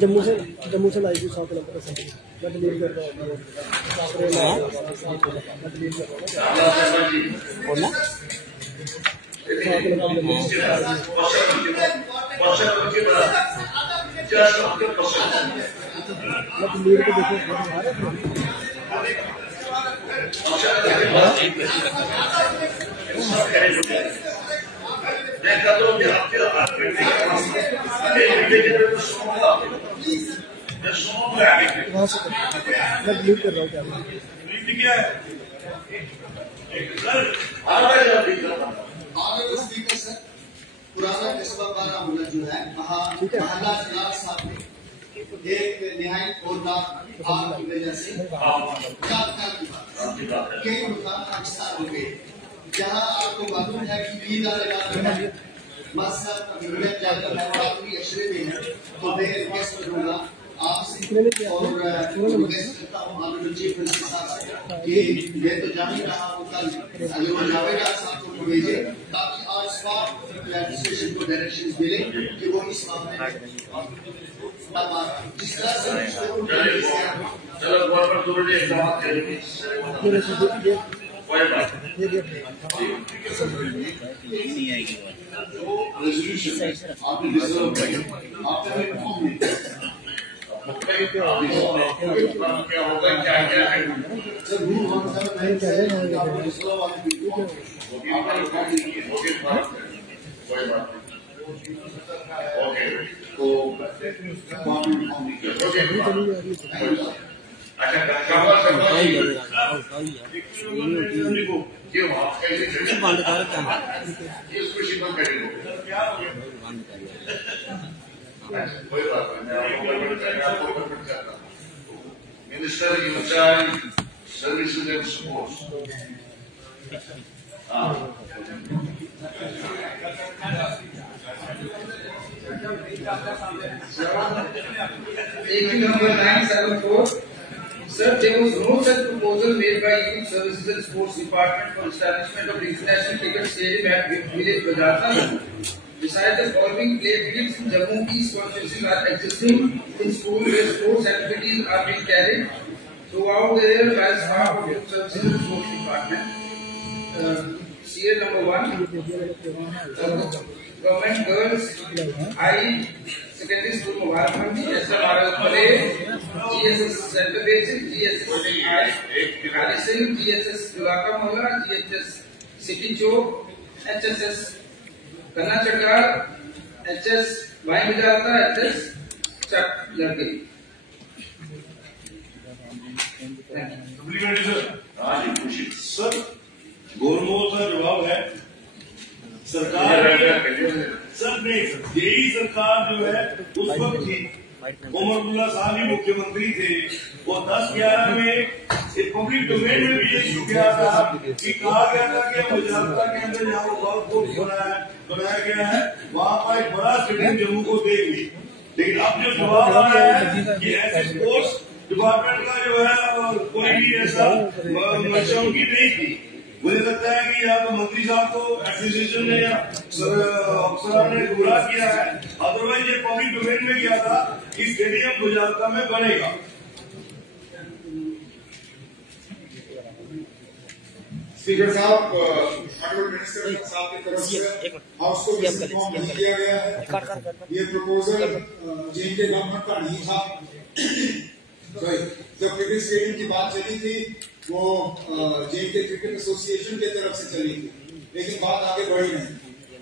जम्मू से लाई थी 7 नंबर मैं डिलीट कर रहा हूँ। पुराना कस्बा बारामूला जो है वहाँ महला चिराग साहब ने एक निहायत औरदार आग की वजह से कई मकान नुकसान हो गए। जहाँ आपको मालूम है कि ईद अशरे में है, तो मैं रिक्वेस्ट करूँगा आपसे और रिक्वेस्ट करता हूँ माननीय चीफ मिनिस्टर साहब से कि मैं तो जान ही रहा हूँ कल जावेद साहब को भेजे ताकि आज स्पॉट एडमिनिस्ट्रेशन को डायरेक्शंस मिले कि वो इस मामले में जिस तरह से चलो गवर्नमेंट जरूरी इकदाम करेगी। नहीं आएगी आपने क्या होगा क्या क्या Minister in charge, services and sports. Taking number 974. Sir, there was no such proposal made by Youth Services and Sports Department for establishment of the International Cricket Stadium at Village Bajarta. Besides the following play fields in Jammu East constituencies are existing in school where sports activities are being carried throughout the year as part of Youth Services and Sports Department. CA number 1, Government Girls High Secondary School Mubarakpandi, SMRL Malay, GSS Center Basic, GSS Harrison, GSS Dulaka Mola, GHS City Chowk, HSS Kanna Chakar, HS Vain Vijata, HS Chak Lardi. Sir गोरमोल का जवाब है सरकार sir नहीं sir यही सरकार जो है उस वक्त थी उमरुल्ला साहब ही मुख्यमंत्री थे वो 10/11 में एक पब्लिक डोमेन में भी ये इशू किया था कि कहा गया था कि मुजफ्फरपुर के अंदर जहाँ वो गोल्फ कोर्स बनाया गया है वहाँ पर एक बड़ा स्टेडियम जम्मू को देगी। लेकिन अब जो जवाब आ रहा है कि ऐसे स्पोर्ट्स डिपार्टमेंट का जो है कोई भी ऐसा मंशा उनकी नहीं थी। मुझे लगता है कि या तो मंत्री साहब को एडमिनिस्ट्रेशन ने या अफसर ने गुमराह किया है, अदरवाइज ये पब्लिक डोमेन में गया था कि स्टेडियम गुजरात में बनेगा। स्पीकर साहब, ऑनरेबल मिनिस्टर साहब की तरफ से हाउस को इन्फॉर्म नहीं किया गया है। ये प्रपोजल जेके गवर्नमेंट का नहीं था। जब क्रिकेट स्टेडियम की बात चली थी वो जेके क्रिकेट एसोसिएशन की तरफ से चली थी, लेकिन बात आगे बढ़ी नहीं।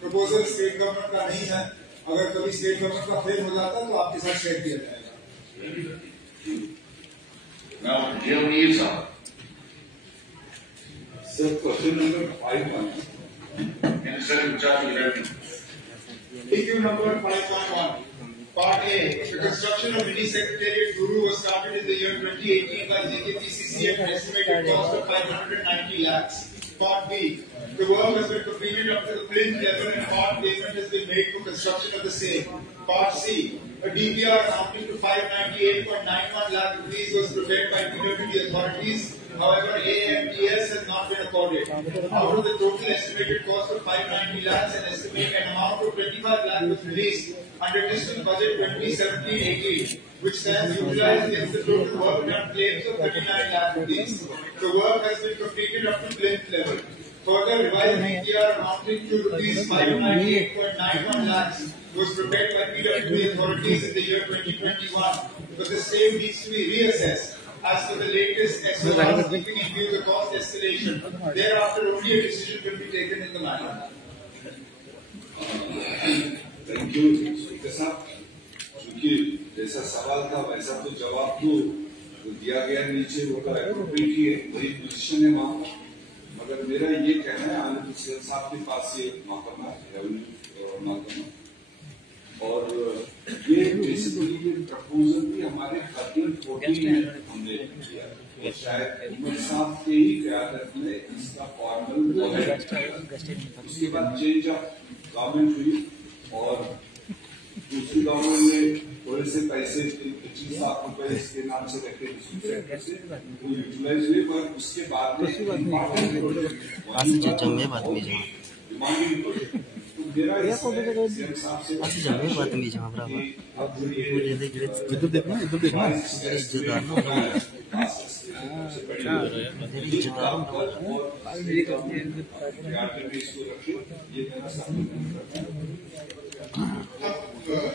प्रपोजल स्टेट गवर्नमेंट का नहीं है। अगर कभी स्टेट गवर्नमेंट का फेल हो जाता है तो आपके साथ शेयर किया जाएगा। Sir, question number 5. Minister in charge of revenue. Issue number 5.1. Part A. The construction of mini secretariat Guru was started in the year 2018 by JKPCC at an estimated cost of 590 lakhs. Part B. The work has been completed up to the plinth level and part payment has been made for construction of the same. Part C. A DPR amounting to 598.91 lakh rupees was prepared by PWD authorities However, AMTS has not been accorded. Out of the total estimated cost of 590 lakhs, an estimated amount of 25 lakhs was released under District Budget 2017-18, which stands utilized against the total work done claims of 39 lakh rupees. The work has been completed up to plinth level. Further, revised DPR amounting to rupees 598.91 lakhs was prepared by PWD authorities in the year 2021, but the same needs to be reassessed as per the latest SOR, keeping in view the cost escalation. Thereafter, only a decision will be taken in the matter. Thank you speaker साहब, क्योंकि जैसा सवाल था वैसा तो जवाब तो दिया गया नीचे, वो तो एप्रोप्रिएट ही है, वही पोजीशन है वहाँ। मगर मेरा ये कहना है आनंद सीएम साहब के पास ये महकमा रेवेन्यू महकमा, और ये बेसिकली ये प्रपोजल भी हमारे 13-14 में हमने किया, और शायद उमर साहब के ही क्यादत में इसका फॉर्मल उसके बाद चेंज ऑफ गवर्नमेंट हुई और दूसरी गवर्नमेंट ने थोड़े से पैसे 25 लाख रुपए इसके नाम से रखे दूसरे से वो यूटिलाइज हुए, पर उसके बाद में डिमांडिंग मेरा सीएम साहब से इधर देखना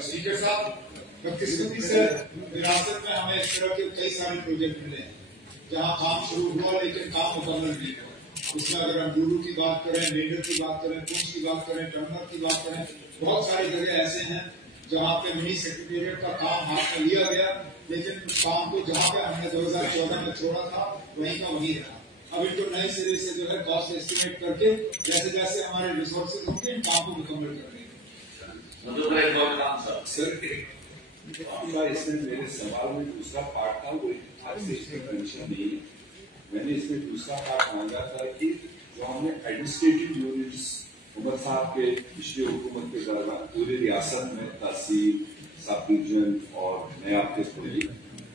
स्पीकर साहब, बदकिस्मती से विरासत में हमें इस तरह के कई सारे प्रोजेक्ट मिले हैं जहाँ काम शुरू हुआ लेकिन काम मुकम्मल नहीं हुआ। उसमें अगर हम डूरू की बात करें, मेंढर की बात करें, पूंछ की बात करें, टम्बर की बात करें, बहुत सारी जगह ऐसे हैं जहाँ पे मिनी सेक्रेटेरिएट का काम हाथ में लिया गया, लेकिन उस काम को जहाँ पे हमने 2014 में छोड़ा था वहीं का वहीं रहा। अब इनको नए सिरे से जो है कॉस्ट एस्टिमेट करके जैसे जैसे हमारे रिसोर्सेज होंगे इन काम को मुकम्मल करेंगे। सर इसमें मेरे सवाल में दूसरा पार्ट था, वो इसमें मेंशन नहीं है। मैंने इसमें दूसरा पार्ट मांगा था कि जो हमने एडमिनिस्ट्रेटिव यूनिट्स उमर साहब के पिछली हुकूमत के दौरान पूरे रियासत में तहसील, सब डिवीजन और नया के खुली,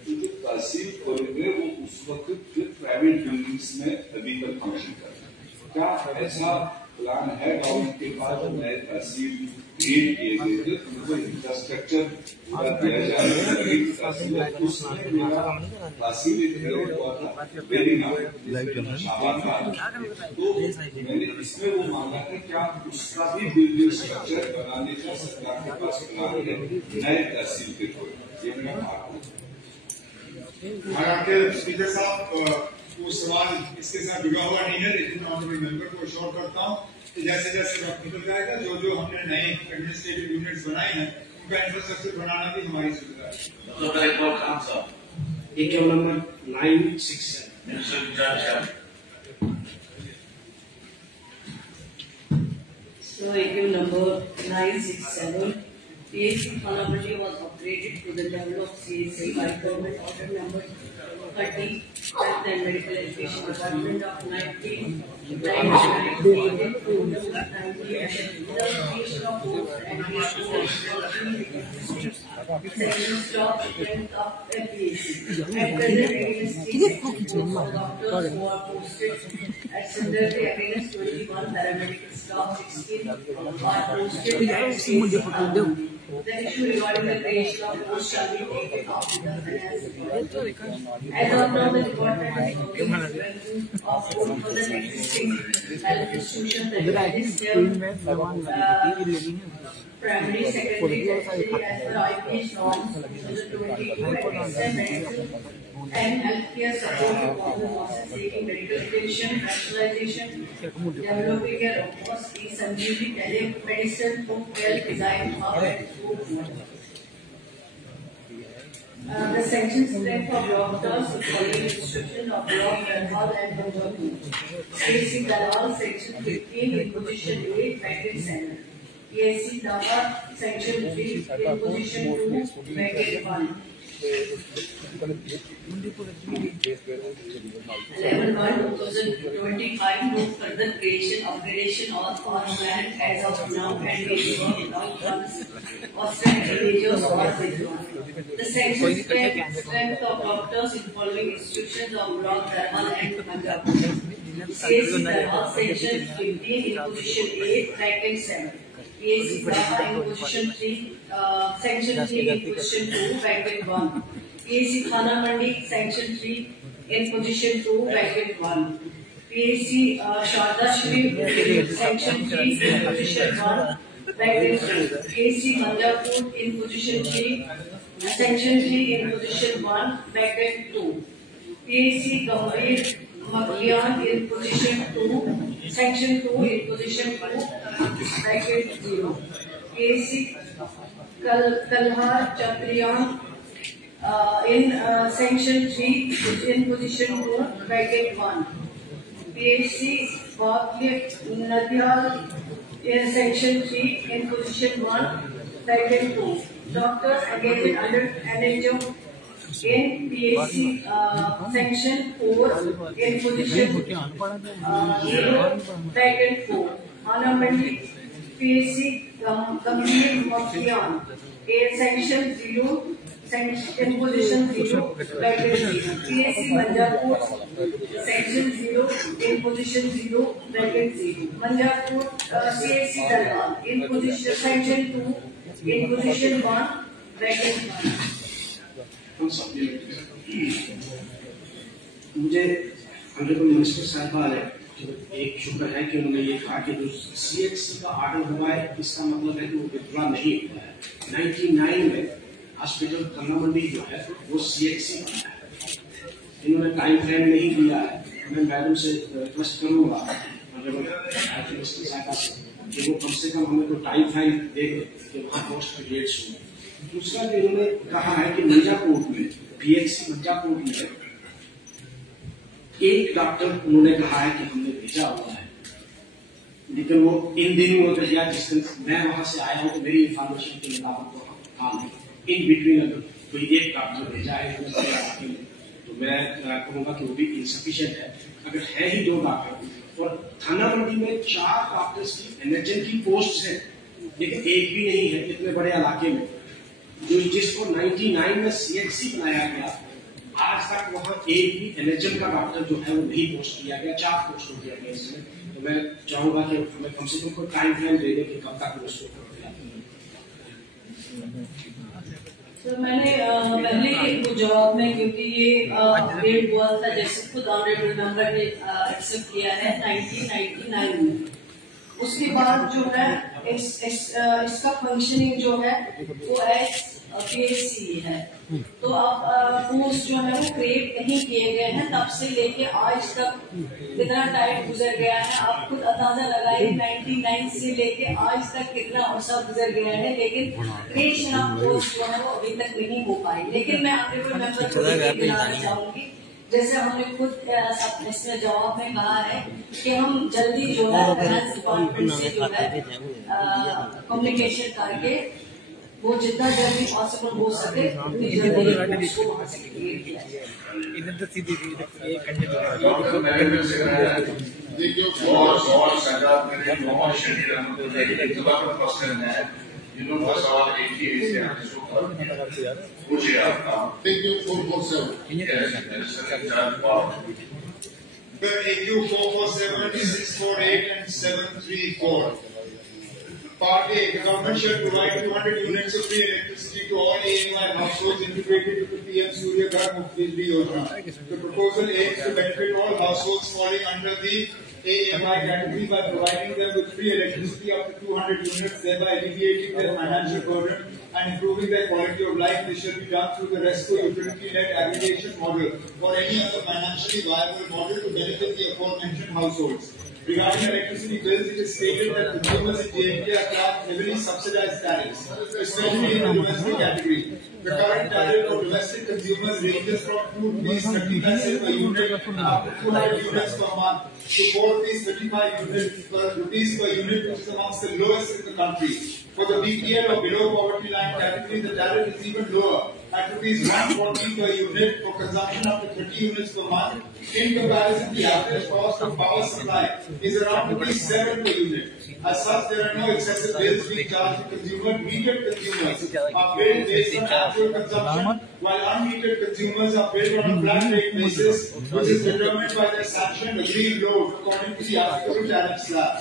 तो जो तहसील खोलेंगे वो उस वक्त फिर प्राइवेट बिल्डिंग्स में अभी तक फंक्शन कर रहे हैं। क्या ऐसा प्लान है गवर्नमेंट के पास जो नए तहसील क्रिएट किए गए थे उनको इंफ्रास्ट्रक्चर पूरा दिया जाए? तहसील क्रिएट हुआ था वेरी तो मैंने इसमें वो मांगा था क्या उसका भी बिल्डिंग स्ट्रक्चर बनाने का सरकार के पास प्लान है नए तहसील के थ्रू? ये मेरा बात है। स्पीकर साहब, वो सवाल इसके साथ जुड़ा हुआ नहीं है, लेकिन ऑनरेबल मेंबर को अश्योर करता हूँ कि जैसे जैसे वक्त निकल जाएगा जो जो हमने नए एडमिनिस्ट्रेटिव यूनिट्स बनाए हैं उनका इंफ्रास्ट्रक्चर बनाना भी हमारी जिम्मेदारी है। Number 967 So, AQ number 967, PAC Khanapati was upgraded to the level of CAC by Government Order number 30, Health and Medical Education Department of 1999 to the of post and second stop strength of PAC. At present, against doctors who are posted at Sundarthi against 21 paramedical staff, 16 are posted at the issue regarding the creation of post shall be taken up with the finance department. As of now, the department is working of for the existing institution that is still primary, secondary, tertiary as per IPH norms 2022 and healthcare support to all the nurses seeking medical attention, rationalization, developing a robust e-Sanjeevani telemedicine home health design hub and so forth. The section strength of doctors following instruction of Block Dalhal and Punjabi. Stacy Dalhal, section 15 in position 8, Packet 7. PSC Dava, section 3 in position 2, Packet 1. 11/1/2025, no further creation, upgradation or planned as of now and may involve funds or strategic measures or withdrawn. The sanction strength of doctors in following institutions of Block Dharmal and Manjapur. CSC Dharmal section 15 in position 8, bracket 7. PAC Baba in position 3, section 3 in position 2, bracket 1. PAC Thana Mandi section 3 in position 2, bracket 1. PAC Sharda Sharif section 3 in position 1, bracket 2. PAC Manjapur in position 3, section 3 in position 1, bracket 2. PAC Gambhir Maglian in position 2, section 2 in position 2, bracket 0. PAC Kalhar Chatriyan in section 3 in position 2, bracket 1. PAC Vakif Nadyal in section 3 in position 1, bracket 2. Doctors again under NHO in PAC section 4 in position 0, bracket 4. Hanamandi PAC Gambhir Maglian in section 0 in position 0, bracket 0. PAC Manjapur section 0 in position 0, bracket 0. Manjapur CSC Dharmal in position section 2 in position 1, bracket 1. मुझे honourable minister साहब ने एक शुक्र है कि उन्होंने ये कहा कि जो CHC का ऑर्डर हुआ है इसका मतलब है कि वो विथड्रॉ नहीं हुआ है। 99 में हॉस्पिटल थना मंडी जो है वो CHC बना है। इन्होंने टाइम फ्रेम नहीं दिया है। मैं मैडम से रिक्वेस्ट करूंगा ऑनरेबल मिनिस्टर साहब से कि वो कम से कम हमें तो टाइम फ्रेम दे कि वहाँ पोस्ट ग्रेड्स हों। दूसरा जो इन्होंने कहा है कि मंजाकोट में PHC मंजाकोट में एक डॉक्टर उन्होंने कहा है कि हमने भेजा हुआ है, लेकिन वो इन दिनों अगर या जिस दिन मैं वहां से आया हूं तो मेरी इंफॉर्मेशन के मुताबिक तो काम है। इन बिटवीन अगर कोई एक डॉक्टर भेजा है इलाके में तो मैं कहूँगा कि वो भी इंसफिशियंट है। अगर है ही 2 डॉक्टर और थाना मंडी में 4 डॉक्टर्स की NHN की पोस्ट है लेकिन एक भी नहीं है इतने बड़े इलाके में, जो जिसको 99 में CHC बनाया गया आज तक वहां एक भी NHN का डॉक्टर जो है वो नहीं पोस्ट किया गया। 4 पोस्ट किया गया इसमें। तो मैं चाहूंगा कि हमें कम से कम टाइम फ्रेम दे दें कि कब तक पोस्ट हो। तो मैंने पहले इनको जवाब में, क्योंकि ये अपडेट हुआ था जैसे खुद ऑनरेबल मेंबर ने एक्सेप्ट किया है 1999 में, उसके बाद जो है इसका फंक्शनिंग जो है वो PAC है। तो अब पोस्ट जो है वो क्रिएट नहीं किए गए हैं, तब से लेके आज तक कितना टाइम गुजर गया है आप खुद अंदाजा लगाइए। 99 से लेके आज तक कितना अर्सा गुजर गया है, लेकिन क्रिएशन ऑफ पोस्ट जो है वो अभी तक नहीं हो पाई। लेकिन मैं ऑनरेबल मेंबर को दिलाना चाहूंगी, जैसे हमने खुद इसमें जवाब में कहा है कि हम जल्दी जो है फाइनेंस डिपार्टमेंट से जो है कम्युनिकेशन करके वो जितना जल्दी पॉसिबल हो सके उतनी जल्दी उसको वहां से क्लियर किया जाए। AQ 447, 648 and 734. Part A, the government shall provide 200 units of free electricity to all AMI households integrated with the PM Surya Ghar Muft Bijli Yojana. The proposal aims to benefit all households falling under the AMI category by providing them with free electricity up to 200 units, thereby alleviating their financial burden and improving their quality of life. This shall be done through the RESCO utility-led aggregation model or any other financially viable model to benefit the aforementioned households. Regarding electricity bills, it is stated that consumers in JNK are charged heavily subsidized tariffs, especially in the domestic category. The current tariff of domestic consumers ranges from ₹2.30 per unit up to 200 units per month to ₹4.35 per unit, which is amongst the lowest in the country. For the BPL or below poverty line category, the tariff is even lower at ₹140 per unit for consumption up to 30 units per month. In comparison, the average cost of power supply is around ₹7 per unit. As such, there are no excessive bills being charged to consumers. Metered consumers are billed based on actual consumption, while unmetered consumers are billed on a flat rate basis, which is determined by their sanctioned agreed load according to the applicable tariff slab.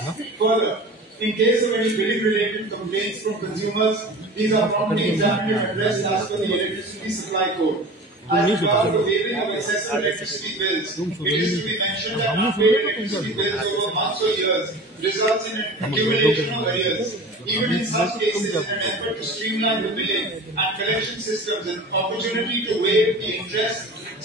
Further, in case of any billing-related complaints from consumers, these are promptly examined and addressed as per the Electricity Supply Code. As regards the waiving of excessive electricity bills, it is to be mentioned that unpaid electricity bills over months or years results in an accumulation of arrears. Even in such cases, in an effort to streamline the billing and collection systems, an opportunity to waive the interest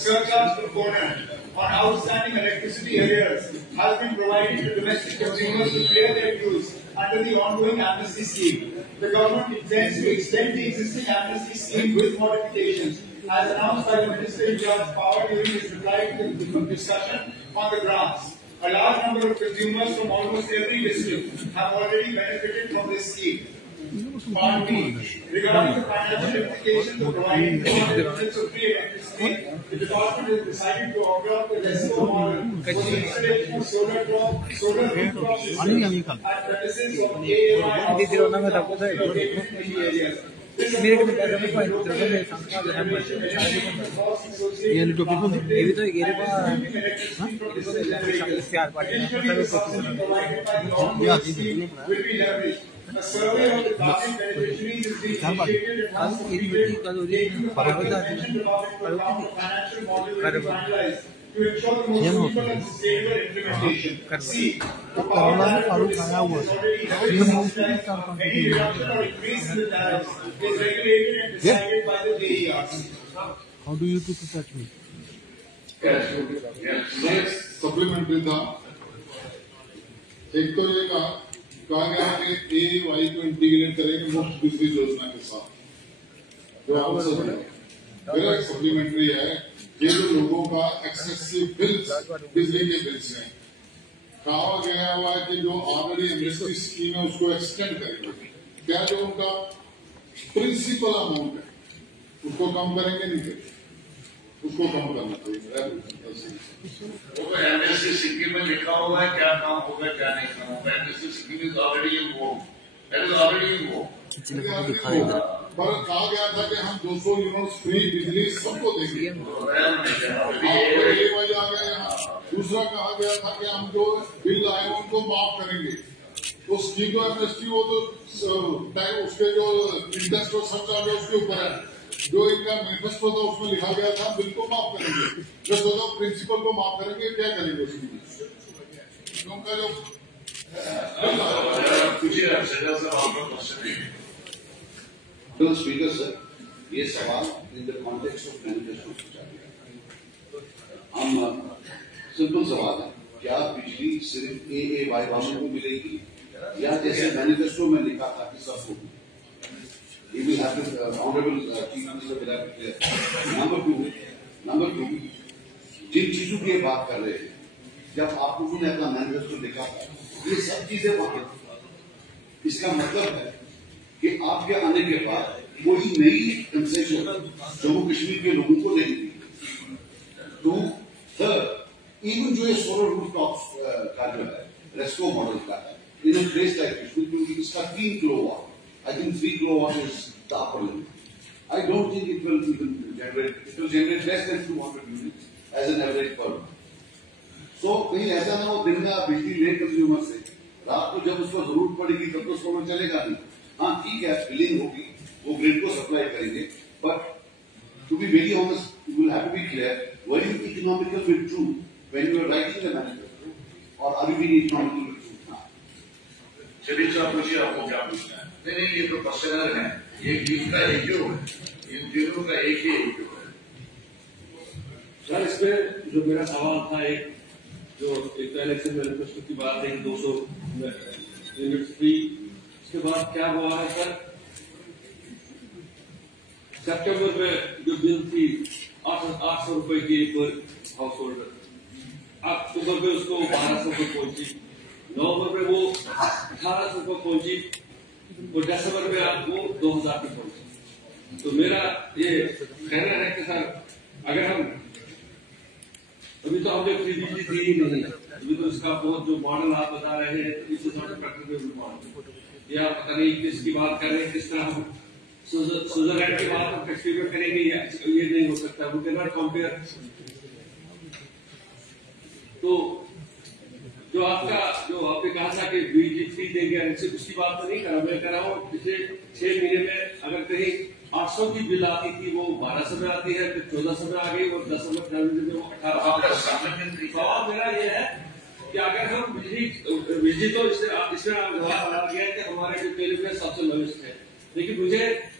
surcharge component on outstanding electricity arrears has been provided to domestic consumers to clear their dues under the ongoing amnesty scheme. The government intends to extend the existing amnesty scheme with modifications, as announced by the Minister in charge of Power during his reply to the discussion on the grants. A large number of consumers from almost every district have already benefited from this scheme. Part B. Regarding the financial implications of providing more benefits of free electricity, the department has decided to adopt the RESCO model for the installation of solar rooftop systems at premises of AAI located in the areas. मेरे को पैसा में fine तो मैं संख्या देना पड़ेगा ये लो टोपी को ये भी तो एक एरिया हां प्यार पार्टी ये आती है A survey of the target beneficiaries is being initiated and financial model will be finalized to ensure the most simple and sustainable implementation. C. The power tariff is already any reduction or increase in the tariffs is regulated and decided by the JERC. How do you touch me? Yes. Supplementary था एक तो ये कहा गया कि AAY को integrate करेंगे मुफ्त बिजली योजना के साथ जो आवश्यक है। मेरा एक सप्लीमेंट्री है ये जो लोगों का एक्सेसिव बिल्स बिजली के बिल्स हैं कहा गया हुआ है कि जो ऑलरेडी एमएसपी स्कीम है उसको एक्सटेंड करेंगे। क्या जो उनका प्रिंसिपल अमाउंट है उसको कम करेंगे नहीं करेंगे उसको कम करना चाहिए। वो तो एमएससी स्कीम में लिखा हुआ है क्या काम होगा क्या नहीं काम होगा। MSc scheme is already in वो दैट इज ऑलरेडी इन वो पर कहा गया था कि हम 200 यूनिट फ्री बिजली सबको देंगे। आपको ये वजह आ गया यहाँ। दूसरा कहा गया था कि हम जो बिल आए उनको माफ करेंगे। तो स्कीम जो एमएसटी वो तो उसके जो इंटरेस्ट और सरचार्ज है उसके ऊपर है। जो इनका मैनिफेस्टो था उसमें लिखा गया था बिल को माफ करेंगे। जो सोचा प्रिंसिपल को माफ करेंगे क्या करेंगे उसकी उनका जो तो स्पीकर सर ये सवाल in the context of manifesto पूछा गया। हम सिंपल सवाल है क्या बिजली सिर्फ AAY वालों को मिलेगी या जैसे मैनिफेस्टो में लिखा था कि सबको। He will have to, Honorable Chief Minister will have to clear. Number two, जिन चीजों की बात कर रहे हैं जब आप लोगों ने अपना मैनिफेस्टो लिखा ये सब चीजें वहां इसका मतलब है कि आपके आने के बाद कोई नई कंसेशन जम्मू कश्मीर के लोगों को देनी थी। तो थर्ड इवन जो ये सोलर रूफटॉप का जो है रेस्को मॉडल का है इन प्लेस लाइक कश्मीर इसका 3 kilowatt I think 3 kilowatt is the upper limit. I don't think it will even generate. It will generate less than 200 units as an average per month. So कहीं ऐसा ना हो दिन में आप बिजली ले कंज्यूमर से रात को जब उसको जरूरत पड़ेगी तब तो सोलर चलेगा नहीं। हाँ ठीक है बिलिंग होगी वो ग्रिड को सप्लाई करेंगे but to be very honest you will have to be clear were you economical with truth when you were writing the manifesto or are you being economical with truth now? चलिए आप पूछिए आपको क्या पूछना है। नहीं ये तो क्वेश्चनर है एक चीज का एक जो है इन तीनों का एक ही एक जो है। सर इसमें जो मेरा सवाल था एक जो एक इलेक्शन मैनिफेस्टो की बात है 200 यूनिट फ्री उसके बाद क्या हुआ है सर सितंबर में जो बिल थी 800 रुपए की पर हाउस होल्डर अक्टूबर में उसको 1200 पर पहुंची नवंबर में वो 1800 पर पहुंची और दिसंबर में आपको 2000 पे पहुंची। तो मेरा ये कहना है कि सर अगर हम अभी तो हमें फ्री बिजली दी ही नहीं, अभी तो इसका बहुत जो मॉडल आप बता रहे हैं इससे मॉडल या पता नहीं किसकी बात कर रहे हैं, किस तरह हम स्विट्जरलैंड की बात हम एक्सपेरिमेंट करेंगे, ये नहीं हो सकता, वी कैन नॉट कंपेयर। तो जो आपने कहा था कि बिजली फ्री देंगे, उसकी बात तो नहीं कर रहा, मैं कह रहा हूँ पिछले 6 महीने में अगर कहीं 800 की बिल आती थी वो 1200 में आती है, फिर 1400 में आ गई और 10 में वो 1800। सवाल मेरा ये है कि अगर हम बिजली तो इसमें जवाब आ गया कि हमारे जो तेल में सबसे लोएस्ट है, लेकिन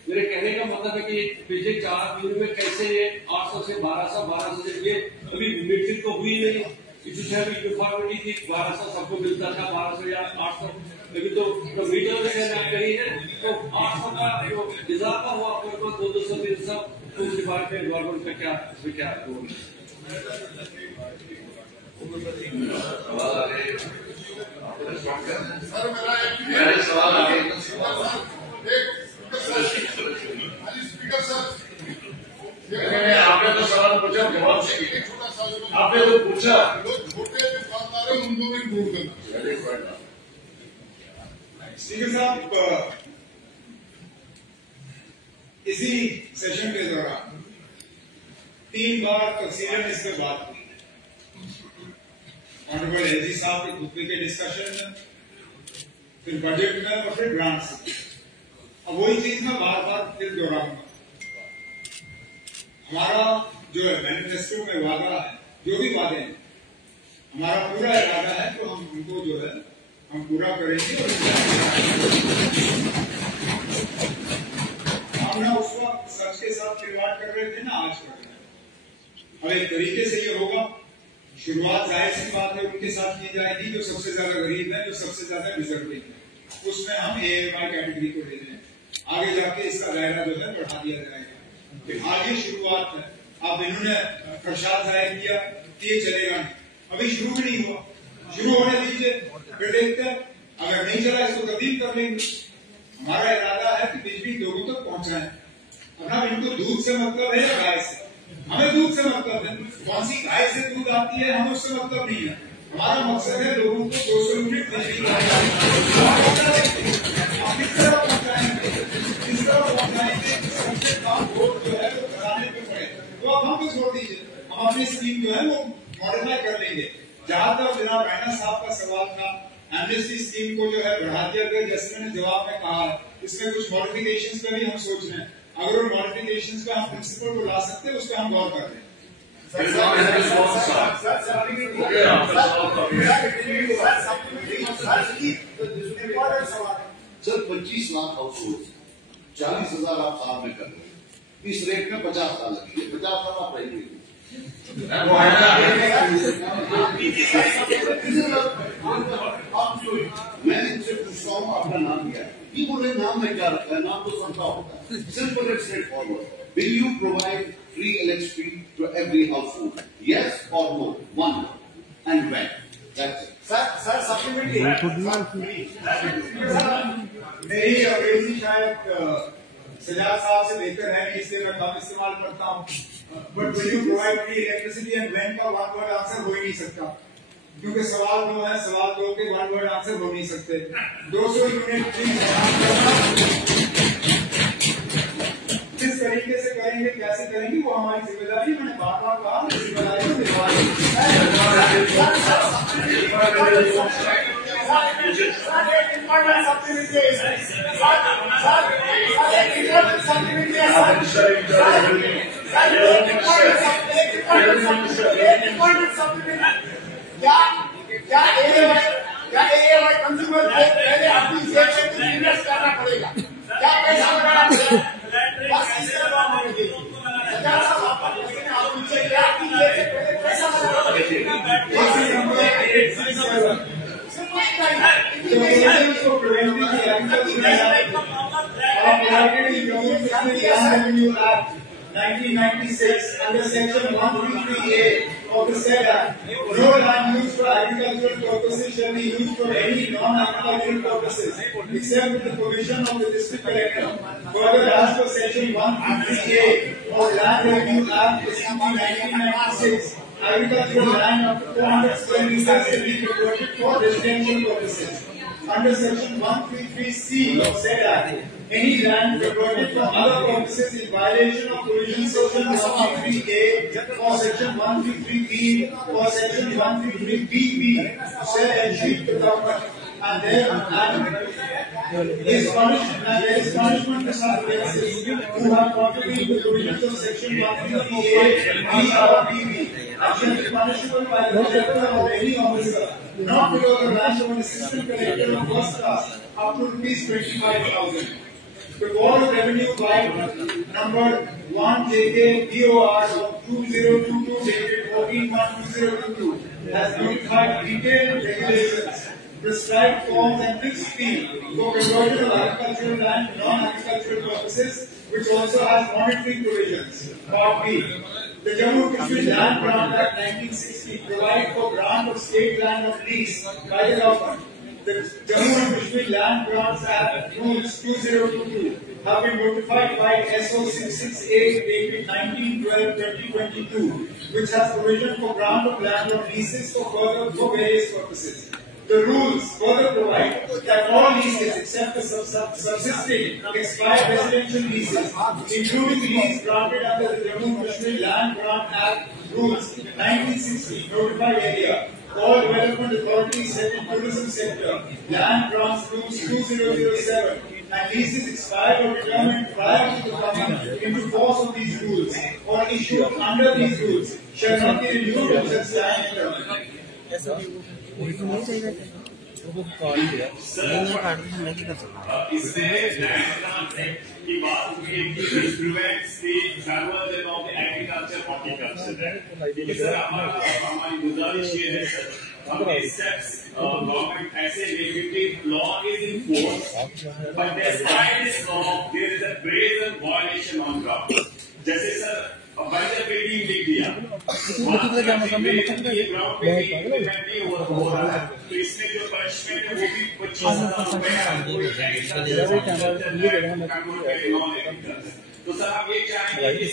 मेरे कहने का मतलब है कि पिछले 4 महीने में कैसे ये 800 से 1200 से ये अभी मीटिंग तो हुई नहीं, यूनिफॉर्मिटी थी, 1200 सबको मिलता था, 1200 या 800, अभी तो मीटर में कहीं है तो 800 का जो इजाफा हुआ फिर तो 200 300, तो उसके बारे में गवर्नमेंट का क्या सवाल आ गए। आपने तो सवाल पूछा, जवाब चाहिए। आपने तो पूछा, छोटे दुकानदार है उनको भी दूर करना। स्पीकर साहब, इसी सेशन के दौरान 3 बार तफसीलन इस पर बात हुई है। ऑनरेबल एलजी साहब के खुतबे के डिस्कशन में, फिर बजट में और फिर ग्रांट से। अब वही चीज मैं बार बार फिर दोहराऊंगा। हमारा जो है मैनिफेस्टो में वादा है, जो भी वादे हैं, हमारा पूरा इरादा है तो हम उनको जो है हम पूरा करेंगे। और हम ना उस वक्त सच के साथ खिलवाड़ कर रहे थे ना आज कर रहे हैं। अब एक तरीके से ये होगा, शुरुआत जाहिर सी बात है उनके साथ की जाएगी जो सबसे ज्यादा गरीब है, जो सबसे ज्यादा डिजर्विंग है, उसमें हम AMI कैटेगरी को ले रहे हैं। आगे जाके इसका दायरा जो है बढ़ा दिया जाएगा। आगे शुरुआत है, अब इन्होंने खदशात जाहिर किया कि ये चलेगा नहीं, अभी शुरू भी नहीं हुआ, शुरू होने दीजिए फिर देखते हैं, अगर नहीं चला इसको तब्दील कर लेंगे। हमारा इरादा है कि बिजली लोगों तक पहुंचाएं। अब इनको दूध से मतलब है या गाय से, हमें दूध से मतलब है, कौन सी गाय से दूध आती है हमें उससे मतलब नहीं है। हमारा मकसद है लोगों को 200 यूनिट बिजली तो अब हम तो छोड़ दीजिए, हम अपनी स्कीम जो है वो मॉडिफाई कर लेंगे। जहां तक जनाब रैना साहब का सवाल था, एमनेस्टी स्कीम को जो है बढ़ा दिया गया, जैसे मैंने जवाब में कहा है, इसमें कुछ मॉडिफिकेशन पे भी हम सोच रहे हैं। अगर उन मॉडिफिकेशन पे हम प्रिंसिपल को ला सकते हैं, उस पर हम गौर कर रहे हैं। सर 25 लाख हाउस होल्ड, 40,000 आप साल में कर रहे हैं, इस रेट में 50 साल लगेंगे, 50 साल आप रहेंगे। मैं इनसे पूछता हूँ आपका नाम क्या है, ये बोले नाम में क्या रखा है, नाम तो सबका होता है, simple and straight forward. Will you provide free electricity to every household? Yes or no? One and when? That's it. Sir supplementary मेरी अंग्रेजी शायद सजाद साहब से बेहतर है, इसलिए मैं कम इस्तेमाल करता हूँ। But will you provide free electricity and when का वन वर्ड आंसर हो ही नहीं सकता, क्योंकि सवाल 2 है, सवाल 2 के वन वर्ड आंसर हो नहीं सकते। 200 यूनिट किस तरीके से करेंगे, कैसे करेंगे, वो हमारी जिम्मेदारी। मैंने बार-बार कहा जिम्मेदारी को निभाएंगे। क्या कंज्यूमर को पहले अपनी जेब से इन्वेस्ट करना पड़ेगा, क्या पैसा लगाना पड़ेगा, बस इस तरह बात होगी। 1996 under section 133A of the said Act, no land used for agricultural purposes shall be used for any non-agricultural purposes except with the permission of the district collector. Further, as per section 133A of Land Revenue Act 1996, agricultural land up to 400 square meters can be converted for residential purposes. Under section 133C of said Act, any land converted for other purposes in violation of provisions section 133A or section 133B or section 133BB shall achieve the government, and there is punishment for such offences who have contravened the provisions of section 133A, B or BB, and shall be punishable by the collector or any officer not below the rank of an assistant collector of first class up to rupees 25,000. The Board of Revenue by number 1 JK BOR of 2022 dated 14/1/2022 has notified detailed regulations, prescribed forms and fixed fee for conversion of agricultural land to non-agricultural purposes, which also has monetary provisions. Part B. The Jammu and Kashmir Land Grant Act 1960 provides for grant of state land on lease by the government. The Jammu and Kashmir Land Grants Act Rules 2022 have been notified by SO 668 dated 19/12/2022, which has provision for grant of land on leases for various purposes. The rules further provide that all leases except the subsisting expired residential leases, including lease granted under the Jammu and Kashmir Land Grant Act Rules 1960 notified area, all development authorities set in tourism sector, land grants rules 2007, and leases expired or determined prior to the coming into force of these rules or issued under these rules shall not be renewed until stand term. वो call किया मैंने काट दिया मैं क्या कर सकता इसमें की बात हुई है कि इंस्ट्रूमेंट्स की सर्वर जगहों पे एग्रीकल्चर हॉर्टिकल्चर है सर हमारी गुजारिश ये है सर हम स्टेप्स गवर्नमेंट ऐसे ले कि law is in force but despite this law there is a brazen violation on ground जैसे सर बंजर बिल्डिंग लिख दिया ग्राउंड पे इम्प्लीमेंट नहीं हो रहा है तो इसमें जो पनिशमेंट है वो भी 25,000 तो सर हम ये चाहेंगे कि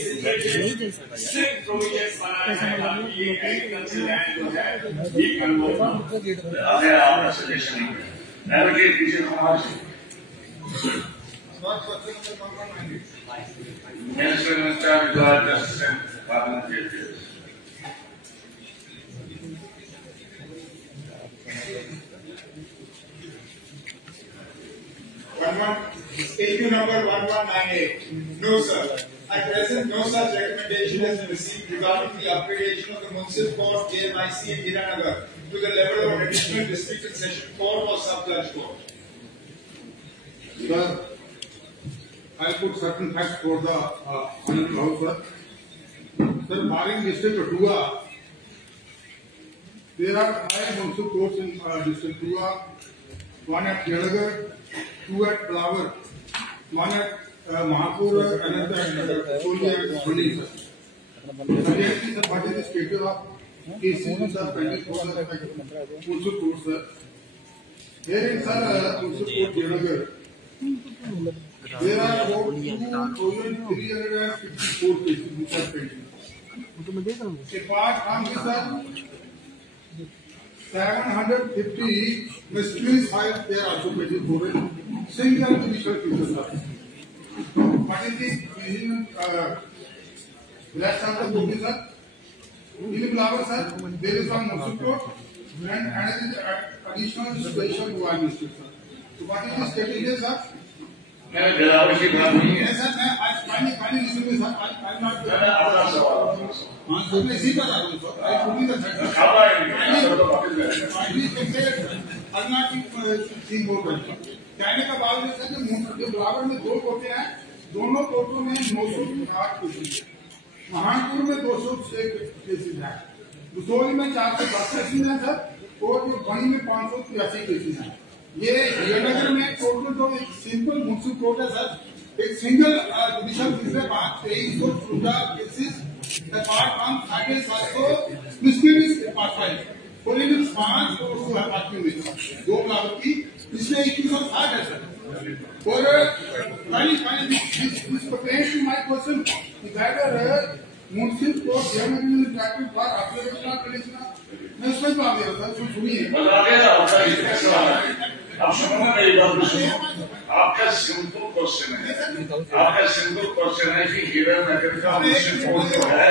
स्ट्रिक्ट प्रोविजंस बनाए जाए ताकि ये एग्रीकल्चर लैंड जो है ये कन्वर्ट हो अगर आपका सजेशन है एडवोकेट पीछे Minister in charge of Justice and Parliament Affairs. AQ number 1198. No, sir. At present, no such recommendation has been received regarding the upgradation of the Municipal Court JMIC in Hiranagar to the level of additional district and session court or sub-judge court. Sir, I put certain facts for the honorable house, sir. Sir, barring district of Tua, there are 5 municipal courts in district Tua, 1 at Hiranagar, 2 at Flower, 1 at Mahapur, another at Solia and Soli, sir. Suggesting, sir, what is the status of cases, sir, pending for the municipal court, sir. Here in, sir, municipal court Hiranagar, there are about 2,354 cases which are pending. Apart from this, sir, 750 mysteries files they are also pending for it. Single judicial cases, sir. What is the reason? Last time the book, sir. In Flower, sir, there is one municipal court and another additional special one district, sir. So what is the status, sir? मैं जलावर की बात नहीं है sir मैं आज पानी लिखूंगा sir आज नॉट हां सर मैं इसी पर आ रहा हूं sir I putting the fact खावा है पानी आज नॉट थिंग मोर कहने का बात है सर जो बराबर में 2 कोटे हैं दोनों कोटों में 908 केसेस हैं महानपुर में 206 केसेस हैं दुसोली में 410 केसेस हैं सर और जो बनी में 583 केसेस हैं ये हिरणनगर में टोटल जो एक सिंपल मुंसिपल कोर्ट है सर एक सिंगल जुडिशियल जिसमें 23 the cases apart from 750 miscellaneous part 5 कुल 5 पोस्ट है बाकी में 2 लाख की इसमें 2160 है सर और finally this pertains to my question whether municipal court generally practice for application of conditional मैं उसमें जवाब दे रहा था सुनिए अब सुनो ना मेरी बात सुनो आपका सिंपल क्वेश्चन है कि गिवन नगर का मुस्लिम कोर्ट जो है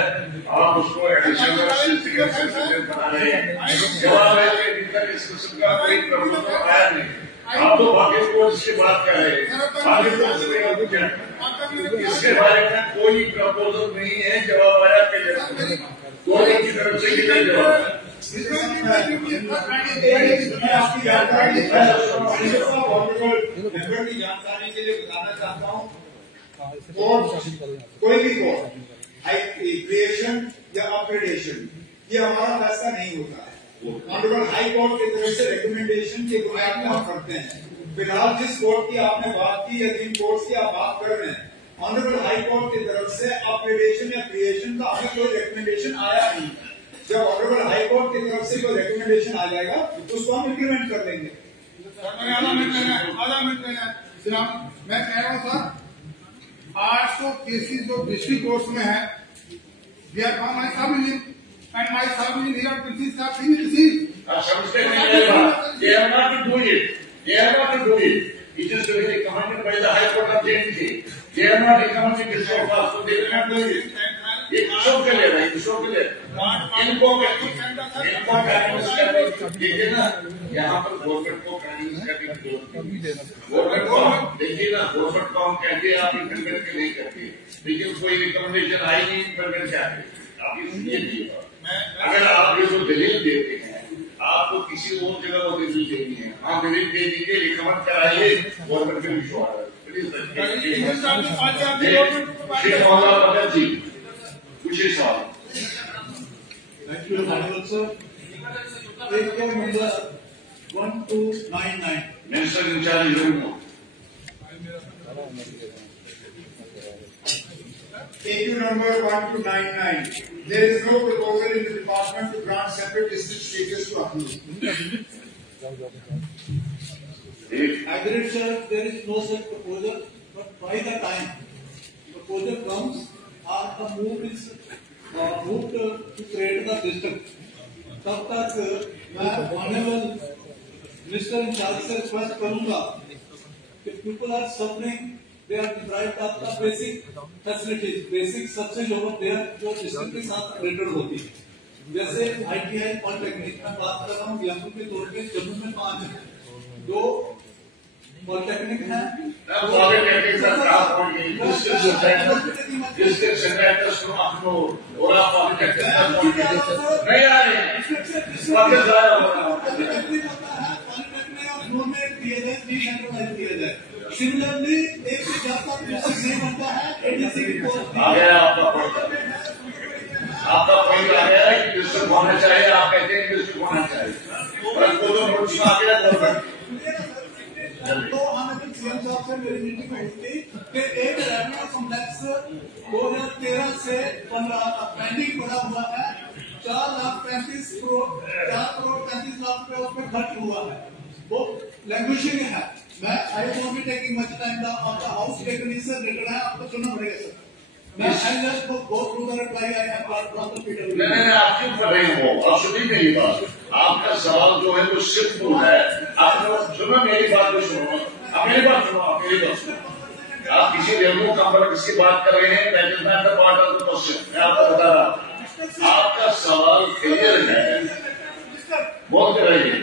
आप उसको एडिशनल बना रहे हैं जवाब है कि अभी तक इस किस्म का कोई प्रपोजल आया नहीं आप तो बाकी कोर्ट की बात कर रहे हैं बाकी कोर्ट इसके बारे में कोई प्रपोजल नहीं है जवाब आया कि कोर्ट की तरफ से कितना जवाब है आपकी जानकारी के लिए बताना चाहता हूँ कोई भी कोर्ट क्रिएशन या अपग्रेडेशन ये हमारा फैसला नहीं होता है ऑनरेबल हाई कोर्ट की तरफ से रिकमेंडेशन के बुनियाद में हम करते हैं फिलहाल जिस कोर्ट की आपने बात की या जिन कोर्ट की आप बात कर रहे हैं ऑनरेबल हाई कोर्ट की तरफ से अपग्रेडेशन या क्रिएशन का हमें कोई रिकमेंडेशन आया नहीं। जब ऑनरेबल हाई कोर्ट की तरफ से कोई रिकमेंडेशन आ जाएगा उसको हम इम्प्लीमेंट कर देंगे। आधा मिनट लेना मैं कह रहा हूँ सर 800 केसेस जो डिस्ट्रिक्ट कोर्ट में है वी आर फ्रॉम माय सब यूनियन एंड माय सब यूनियन हियर प्रिंसिस का प्रिंसिस समझते हैं they are not to do it it is recommended by the high court of JNK they are not recommending this so far so they will not do it ये show के लिए नहीं show के लिए इनको देखिए ना यहाँ पर गवर्नमेंट को कानून का भी गवर्नमेंट को देखिए ना गवर्नमेंट को हम कहते हैं आप इम्प्लीमेंट के नहीं करते लेकिन कोई रिकमेंडेशन आई नहीं इम्प्लीमेंट चाहते आप ये सुनिए अगर आप ये जो दलील देते हैं आपको किसी और जगह वो दलील देनी है आप दलील दे दीजिए रिकमेंड कराइए गवर्नमेंट के विश्वास जी कुछ सवाल थैंक यू सर एक नंबर 1299 minister in charge AQ number 1299 there is no proposal in the department to grant separate district status to Akhil. Agreed sir, there is no such proposal but by the time proposal comes the move is moved to create the district. तब तक मैं honourable minister in charge से request करूंगा कि people are suffering they are deprived of the basic facilities basic सबसे जो district के साथ रिलेटेड होती है जैसे ITI पॉलिटेक्निक में बात कर रहा हूँ एग्जाम्पल के तौर पे जम्मू में 5 है 2 पॉलिटेक्निक है सिमिलरली एक से ज्यादा नहीं बनता है ADC की पोस्ट आपका पॉइंट आ गया है कि डिस्ट्रिक्ट होना चाहिए आप कहते हैं डिस्ट्रिक्ट होना चाहिए तो हमें सीएम साहब से मेरी मीटिंग हुई थी कि एक रेवेन्यू कॉम्प्लेक्स 2013 से 15 तक पेंडिंग पड़ा हुआ है 4,35 करोड़ 4,35 लाख रुपए उसमें खर्च हुआ है वो लैंग्वेजिंग है मैं I won't be taking much time the house technician return है आपको सुनना पड़ेगा सर मैं I just go through the reply I have got from the Peter नहीं आप क्यों कर रहे हो आप सुनिए मेरी बात आपका सवाल जो है वो सिंपल है आप सुनो मेरी बात को सुनो आप मेरी बात सुनो आप मेरी बात सुनो आप किसी रेलवे कंपनी की बात कर रहे हैं that is not the part of the question मैं आपको बता रहा हूँ आपका सवाल क्लियर है बोलते रहिए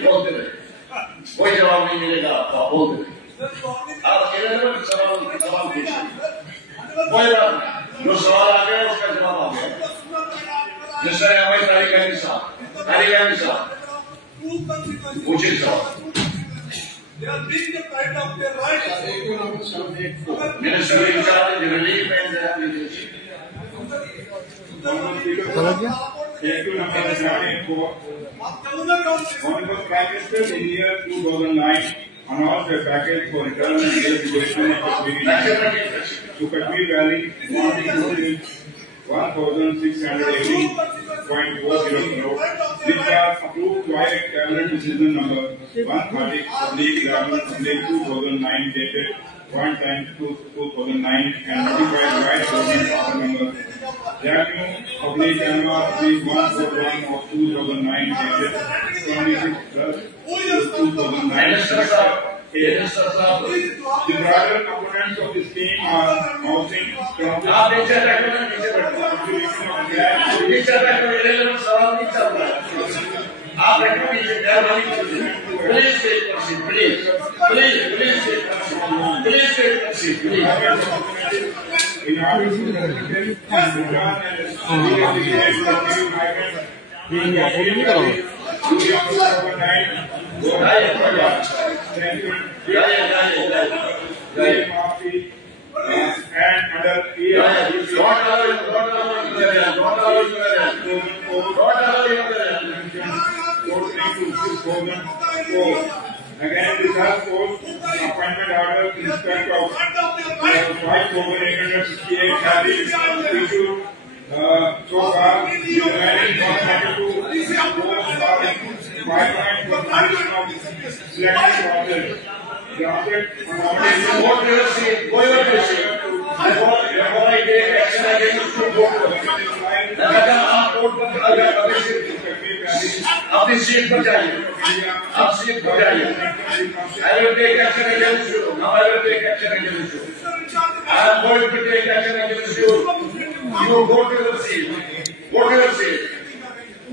कोई जवाब नहीं मिलेगा आपका बोलते रहिए आप क्लियर सवाल पूछिए कोई बात नहीं जो सवाल आ गया उसका जवाब आ गया मिस्टर हमारी तारीख साहब पूछिए सवाल minister in charge relief and Honorable Prime Minister, in year 2009, announced a package for return and rehabilitation of Kashmir to Kashmir Valley, 1,680.40 crore, which was approved by Cabinet Decision number 130/11/2009 dated 0.10/2009 and notified by Government Order number Revenue/January 141 of 2009 dated 26/2009. The broader components of the scheme are housing, in order to again, this has post appointment order in respect of 5,868 salaries issued so far. The remaining 132 pipeline for completion of selection process. The object accommodation. What you are saying, before I take action against you, अपनी seat पर जाइए, आप seat पर जाइए। I will take action against you. Now I will take action against you. I am going to take action against you. You go to your seat. Go to your seat.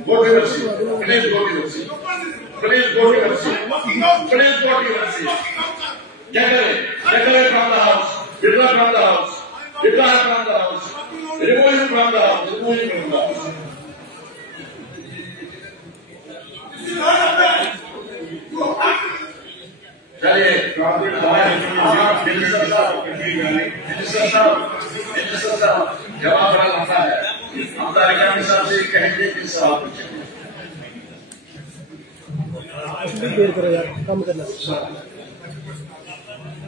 Go to your seat. Please go to your seat. Please go to your seat. Please go to your seat. Get away. Get away from the house. Withdraw from the house. Withdraw from the house. Remove him from the house. Remove him from the house. चलिए जवाब बड़ा लंबा है। हम तारीखान साहब से कहेंगे कि सवाल पूछेंगे।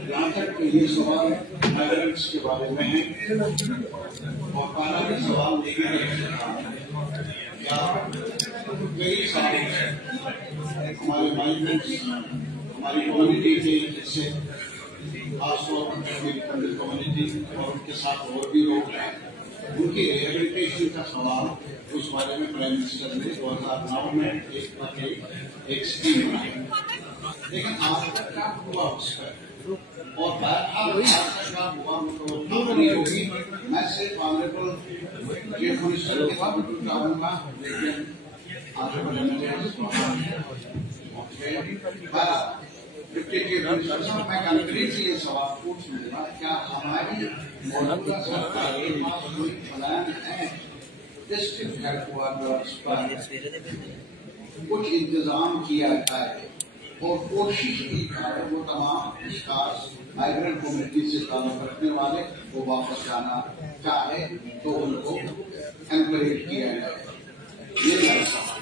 जहाँ तक ये सवाल एविडेंस के बारे में है और पहला भी सवाल लेके क्या कई सारे हमारे माइग्रेंट्स हमारी कम्युनिटी के जैसे खासतौर पर पंडित कम्युनिटी और उनके साथ और भी लोग हैं उनके रिहेबिलिटेशन का सवाल उस बारे में प्राइम मिनिस्टर ने 2009 में एक स्कीम बनाई, लेकिन आज तक क्या हुआ उसका और क्या हुआ नहीं होगी। मैं सिर्फ ऑनरेबल चीफ मिनिस्टर के साथ चाहूंगा, लेकिन ऑनरेबल डिप्टी चीफ मिनिस्टर साहब मैं कंक्रीट से ये सवाल पूछ लूंगा, क्या हमारी मौजूदा सरकार के पास कोई प्लान है डिस्ट्रिक्ट हेडक्वार्टर्स पर कुछ इंतजाम किया जाए और कोशिश की जाए वो तमाम विकास माइग्रेंट कम्युनिटी से ताल्लुक रखने वाले वो वापस जाना चाहे तो उनको एनकरेज किया जाए। ये मेरा सवाल।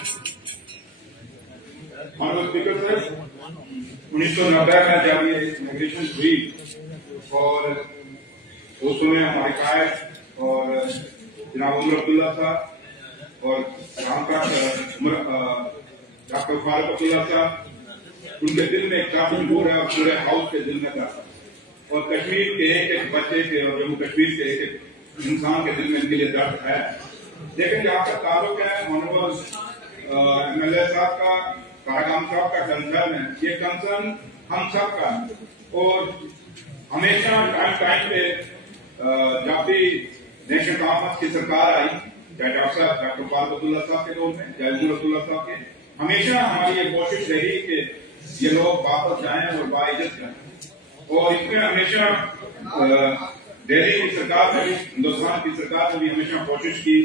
1990 में जब ये इमिग्रेशन हुई और उस समय हमारे कायद और जनाब उमर अब्दुल्ला था और डॉक्टर फारूक अब्दुल्ला था, उनके दिल में काफी जोर है और पूरे हाउस के दिल में था और कश्मीर के एक एक बच्चे के और जम्मू कश्मीर के एक एक इंसान के दिल में इनके लिए दर्द है। लेकिन जहाँ तक ताल्लुक है ऑनरेबल MLA साहब का कारागाम साहब का कंसर्न है, ये कंसर्न हम सब का और हमेशा टाइम पे जब भी नेशनल कॉन्फ्रेंस की सरकार आई, चाहे डॉक्टर फारूक अब्दुल्ला साहब के दौर में, चाहे उमर अब्दुल्ला साहब के, हमेशा हमारी ये कोशिश रही कि ये लोग वापस जाएं और बाइज्जत जाएं और इसमें हमेशा दिल्ली की सरकार ने भी, हिंदुस्तान की सरकार ने भी हमेशा कोशिश की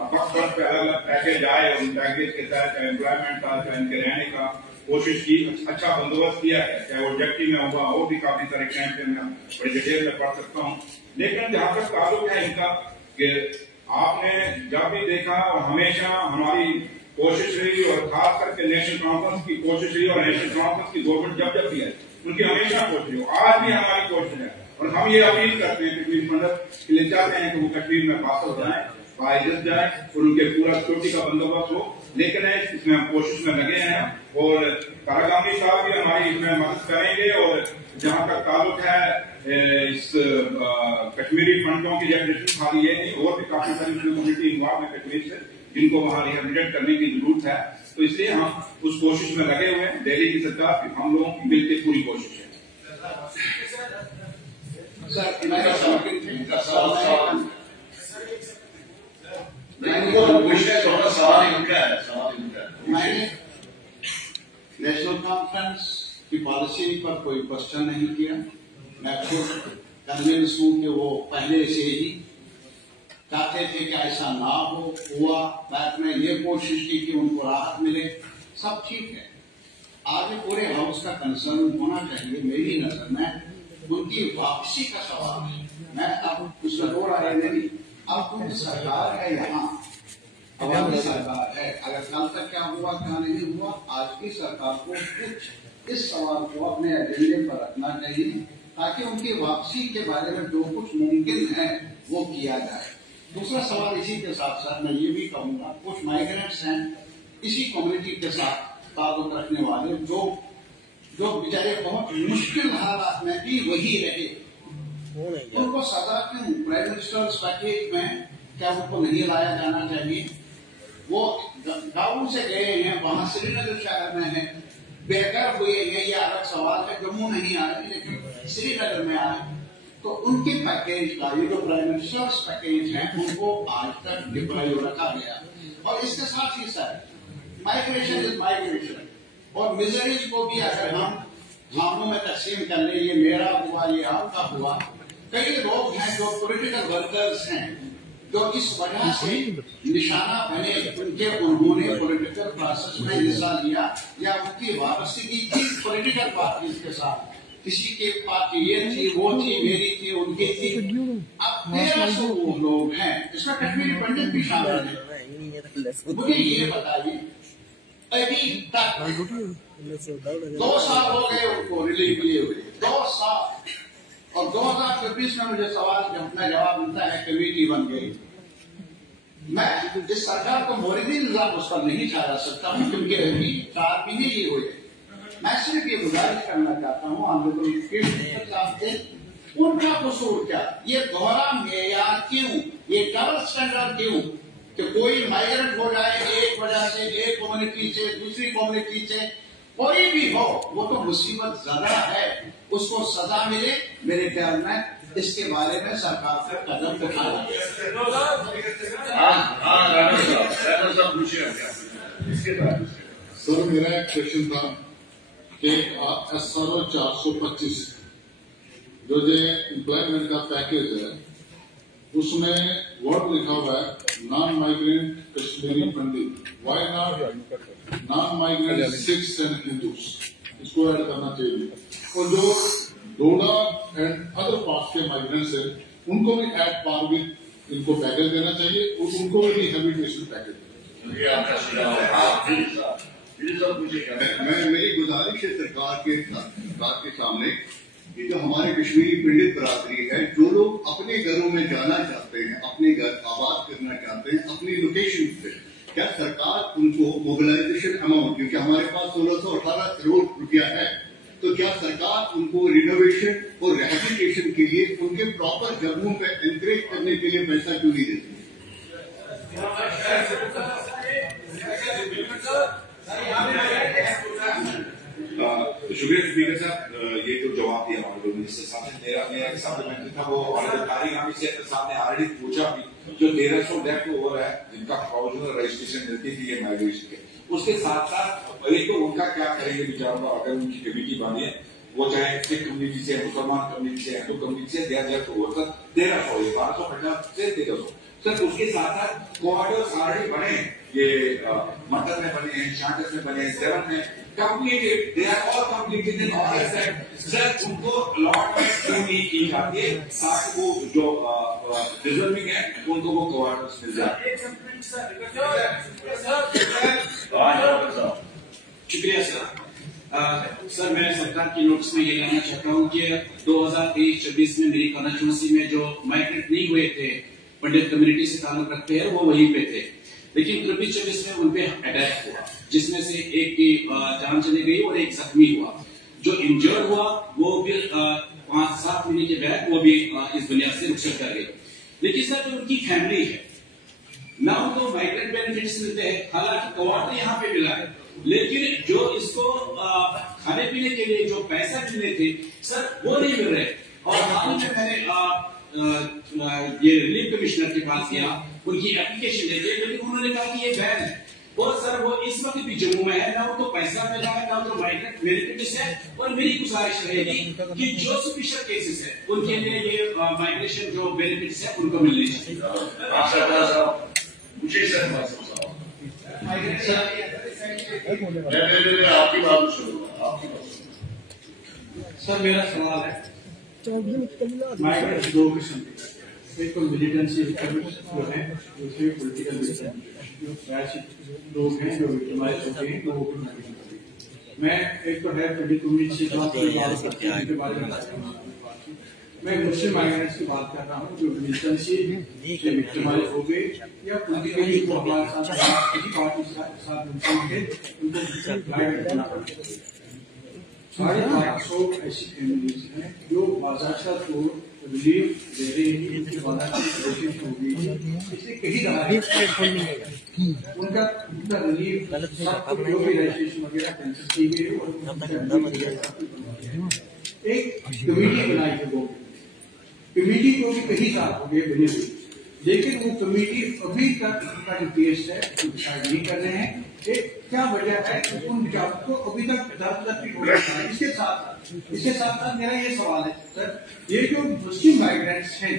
वक्त वक्त पे अलग अलग पैकेज आए और उन पैकेज के तहत एम्प्लॉयमेंट का, इनके रहने का कोशिश की, अच्छा बंदोबस्त किया है, चाहे वो जट्टी में हुआ और भी काफी सारे कैंप में बड़ी डिटेल में पढ़ सकता हूँ। लेकिन जहाँ तक ताल्लुक है इनका कि आपने जब भी देखा और हमेशा हमारी कोशिश रही और खास करके नेशनल कॉन्फ्रेंस की कोशिश रही और नेशनल कॉन्फ्रेंस की गवर्नमेंट जब भी है उनकी हमेशा कोशिश रही, आज भी हमारी कोशिश है और हम ये अपील करते हैं कश्मीर पंडित के लिए चाहते हैं कि वो कश्मीर में वापस जाएं आयोजन जाए और उनके पूरा सिक्योरिटी का बंदोबस्त हो। लेकिन इसमें हम कोशिश में लगे हैं और कारागामी साहब भी हमारी इसमें मदद करेंगे। और जहां तक ताल्लुक है इस कश्मीरी फंडों की जनरेशन, खाली ये नहीं, और भी काफी सारी कम्युनिटी इन्वॉल्व है कश्मीर से, जिनको वहां रिहेबिलिटेट करने की जरूरत है। तो इसलिए हम उस कोशिश में लगे हुए हैं। दिल्ली की सरकार की हम लोगों की मिलकर पूरी कोशिश है। मैंने नेशनल कॉन्फ्रेंस की पॉलिसी पर कोई क्वेश्चन नहीं किया। मैं खुद कन्विंस हूं कि वो पहले से ही चाहते थे कि ऐसा ना हो, हुआ। बाद में ये कोशिश की कि उनको राहत मिले, सब ठीक है। आगे पूरे हाउस का कंसर्न होना चाहिए मेरी नजर में उनकी वापसी का सवाल है। मैं अब उसमें दो राय नहीं, अब तुम सरकार है, यहाँ हमारी सरकार है। अगर कल तक क्या हुआ क्या नहीं हुआ, आज की सरकार को कुछ इस सवाल को अपने एजेंडे पर रखना चाहिए ताकि उनकी वापसी के बारे में जो कुछ मुमकिन है वो किया जाए। दूसरा सवाल इसी के साथ साथ मैं ये भी कहूंगा, कुछ माइग्रेंट्स हैं इसी कम्युनिटी के साथ ताल्लुक रखने वाले जो बेचारे बहुत मुश्किल हालात में भी वही रहे, उनको सजा क्यों? प्राइम मिनिस्टर्स पैकेज में क्या उनको नहीं लाया जाना चाहिए? वो गाँव से गए हैं, वहां श्रीनगर शहर में है, बेघर हुए हैं, ये अलग सवाल है। जम्मू नहीं आए लेकिन श्रीनगर में आए, तो उनके पैकेज का ये जो प्राइम मिनिस्टर्स पैकेज है उनको आज तक डिप्लॉय रखा गया। और इसके साथ ही सर माइग्रेशन इज माइग्रेशन, और मिजरीज को भी अगर हम भावों में तकसीम कर ले, ये मेरा हुआ, ये आपका हुआ। कई लोग हैं जो पॉलिटिकल वर्कर्स हैं जो इस वजह से निशाना बने उनके उन्होंने पॉलिटिकल प्रोसेस में हिस्सा लिया या उनकी वापसी की पॉलिटिकल पार्टीज के साथ। किसी की पार्टी ये थी, वो थी, मेरी थी, उनकी थी। अब 1300 लोग हैं, इसमें कश्मीरी पंडित भी शामिल है। मुझे ये बताइए, अभी तक 2 साल हो गए उनको रिलीव किए हुए, 2 साल। और 2024 में मुझे सवाल अपना जवाब मिलता है कमेटी बन गई। मैं इस सरकार को मोरबी इल्जाम उस पर नहीं ठहरा सकता हूँ क्योंकि अभी 4 महीने ये हुए। मैं सिर्फ ये गुजारिश करना चाहता हूँ उनका कसूर क्या, ये दोहरा मेयार क्यों, ये डबल स्टैंडर्ड क्यों कि कोई माइग्रेंट हो जाए एक वजह से, एक कम्युनिटी से दूसरी कम्युनिटी से, कोई भी हो, वो तो मुसीबत ज्यादा है, उसको सजा मिले। मेरे ख्याल में इसके बारे में सरकार को कदम उठाना सर मेरा एक क्वेश्चन था कि SRO 425 जो एम्प्लॉयमेंट का पैकेज है उसमें वर्ड लिखा हुआ है non migrant Kashmiri Pandit, why not non migrant Sikhs and Hindus, इसको ऐड करना चाहिए। और जो डोडा एंड अदर पार्ट्स के माइग्रेंट्स हैं उनको भी एट पार विद इनको पैकेज देना चाहिए और उनको भी रिहेबिलिटेशन पैकेज देना चाहिए। मेरी गुजारिश है सरकार के सामने कि जो हमारे कश्मीरी पंडित बरादरी है, जो लोग अपने घरों में जाना चाहते हैं, अपने घर आबाद करना चाहते हैं अपनी लोकेशन पे, क्या सरकार उनको मोबिलाइजेशन अमाउंट, क्योंकि हमारे पास 1618 करोड़ रुपया है, तो क्या सरकार उनको रिनोवेशन और रिहेबिलिटेशन के लिए उनके प्रॉपर जगहों पे एनकरेज करने के लिए पैसा क्यों नहीं देती? शुक्रिया स्पीकर साहब, ये तो जवाब दिया ऑनरेबल मिनिस्टर साहब ने। मेरा एक सप्लीमेंट्री था, वो ऑनरेबल तारिगामी साहब ने ऑलरेडी पूछा भी, जो 1300 डेथ ओवर है जिनका प्रोविजनल रजिस्ट्रेशन मिलती थी ये माइग्रेशन के, उसके साथ साथ एक तो उनका क्या करेंगे बेचारों का, अगर उनकी कमेटी बनी है, वो चाहे सिख कम्युनिटी से, मुसलमान कम्युनिटी से, हिंदू कम्युनिटी से, डेथ ओवर तक 1300, 1250 से 1300। सर उसके साथ साथ क्वार्टर्स ऑलरेडी बने, ये मटर में बने हैं, शांडस में बने हैं, 7 में completed, they are all completed in all aspects. Sir उनको अलॉटमेंट क्यों नहीं की जाती है ताकि वो जो डिजर्विंग है उनको वो क्वार्टर्स मिल जाए? शुक्रिया सर। सर मैं सरकार की नोटिस में ये लाना चाहता हूँ कि 2023-24 में मेरी कंस्टिट्यूंसी में जो माइग्रेंट नहीं हुए थे पंडित कम्युनिटी से ताल्लुक रखते हैं, वो वहीं पे थे। लेकिन 24 में उन पे अटैक हुआ, जिसमें से एक की जान चली गई और एक जख्मी हुआ। जो इंजर्ड हुआ वो भी 5-7 महीने के बाद वो भी इस दुनिया से रुखसत कर गई। लेकिन सर, जो उनकी फैमिली है ना, उनको माइग्रेंट बेनिफिट्स मिलते हैं, हालांकि क्वार्टर यहाँ पे मिला है, लेकिन जो इसको खाने पीने के लिए जो पैसा मिलने थे सर, वो नहीं मिल रहे। और हाल में मैंने ये रिलीफ कमिश्नर के पास गया, उनकी एप्लीकेशन लेके, लेकिन उन्होंने कहा कि ये बैन है। और सर, वो इस वक्त भी जम्मू में है, ना उनको पैसा मिल रहा है, ना उनको माइग्रेंट बेनिफिट्स है। और मेरी गुजारिश रहेगी कि जो स्पेशल केसेस है उनके लिए ये माइग्रेशन जो बेनिफिट्स है उनको मिलने चाहिए। आपकी बात सर, मेरा सवाल है, माइग्रेंट 2 किस्म के, एक तो मिलिटेंसी जो है, दूसरी पॉलिटिकल मिलिटेंसी। जो लोग हैं जो विक्टिमाइज होते हैं वो मैं एक तो है पंडित उम्मीद से बात के बारे में मैं मुस्लिम माइग्रेंट्स की बात कर रहा हूँ जो मिलिटेंसी से विक्टिमाइज हो गए या पॉलिटिकली को हमारे साथ किसी पार्टी के साथ उनको माइग्रेट करना पड़ता है। 550 ऐसी फैमिलीज हैं जो बाज़ाब्ता को रिलीफ दे रही है, उनकी कोशिश होगी, इसलिए कहीं उनका रिलीफ जो भी रजिस्ट्रेशन वगैरह कैंसिल की गई और एक कमेटी बनाई है। वो कमेटी को भी कई साल हो गए बनी हुई, लेकिन वो कमेटी अभी तक उनका जो केस है वो डिसाइड नहीं कर रहे हैं। क्या वजह है उन विचारों को अभी तक दर्ज भी हो रहा है। इसके साथ साथ मेरा ये सवाल है सर, ये जो मुस्लिम माइग्रेंट्स हैं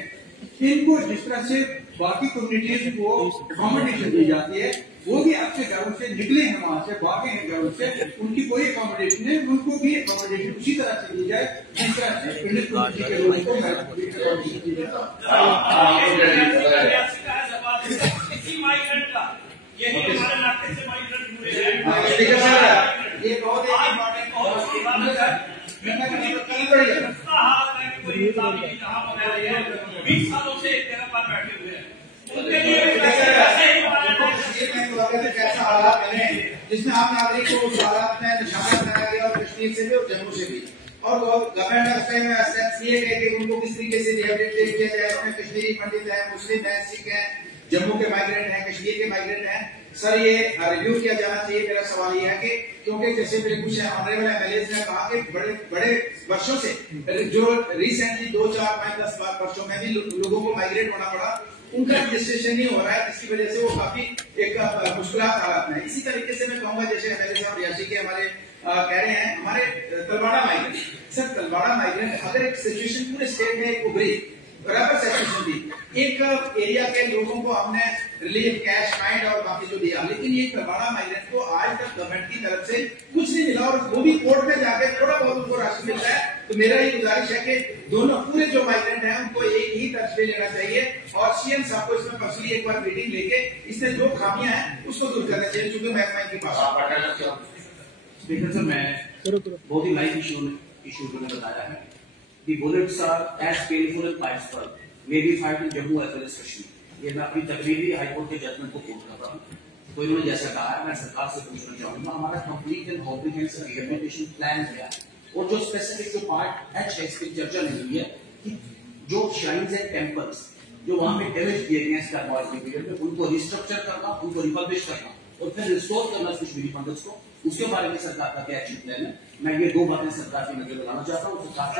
इनको जिस तरह से बाकी कम्युनिटीज को अकोमोडेशन दी जाती है, वो भी आपके घरों से निकले हैं, वहां से भागे हैं घरों से, उनकी कोई अकोमोडेशन है, उनको भी अकोमोडेशन उसी तरह से दी जाए जिस तरह से पीड़ित कम्युनिटी के लोगों को अकोमोडेशन दी जाए। ये बहुत कैसा हालात बने जिसमें आम नागरिक को उस हालात में निशाना बनाया गया, और कश्मीर से भी और जम्मू से भी, और गवर्नमेंट में स्टेप्स लिए गए कि उनको किस तरीके से रिहेबिलिटेट किया जाए। उसमें कश्मीरी पंडित है, मुस्लिम है, सिख है, जम्मू के माइग्रेंट हैं, कश्मीर के माइग्रेंट हैं। सर, ये रिव्यू किया जाना चाहिए। मेरा सवाल ये है कि क्योंकि जैसे मेरे कुछ ऑनरेबल एमएलए ने कहा कि बड़े वर्षों से जो रिसेंटली 2, 4, 5, 10 वर्षों में भी लोगों को माइग्रेट होना पड़ा, उनका रजिस्ट्रेशन नहीं हो रहा है, जिसकी वजह से वो काफी एक मुश्किलात हालात में। इसी तरीके से मैं कहूंगा, जैसे एमएलए साहब रियासी के हमारे कह रहे हैं, हमारे Talwara migrant, sir Talwara migrant अगर एक सिचुएशन पूरे स्टेट में एक उभरी बराबर सिचुएशन थी, एक एरिया के लोगों को हमने रिलीफ, कैश, माइंड और बाकी जो दिया, लेकिन ये तलवाड़ा माइग्रेंट को आज तक गवर्नमेंट की तरफ से कुछ नहीं मिला, और वो भी कोर्ट में जाके थोड़ा बहुत उनको राशि मिल रहा है। तो मेरा ये गुजारिश है कि दोनों पूरे जो माइग्रेंट हैं उनको एक ही तर्ज पे लेना चाहिए, और सीएम साहब को इसमें पर्सनली एक बार मीटिंग लेके इसमें जो खामियां हैं उसको दूर करना चाहिए, क्योंकि महकमा के पास। देखिए सर, मैं बहुत ही लाइव इशू मैंने बताया है कि bullets are as painful and painful may be fight in Jammu as well as Kashmir. ये मैं अपनी तकरीरी हाईकोर्ट के जजमेंट को कोट कर रहा हूँ। तो इन्होंने जैसा कहा है, मैं सरकार से पूछना चाहूंगा, हमारा complete and comprehensive rehabilitation plan क्या है, और जो स्पेसिफिक जो पार्ट एच है इसकी चर्चा नहीं हुई है कि जो श्राइन्स एंड टेम्पल्स जो वहां पे डैमेज किए गए हैं वार पीरियड में, उनको रिस्ट्रक्चर करना, उनको रिफर्बिश करना और फिर रिस्टोर करना कश्मीरी फंड्स को, उसके बारे में सरकार का क्या एक्शन प्लान है। मैं ये 2 बातें सरकार की नजर लगाना चाहता हूँ। सरकार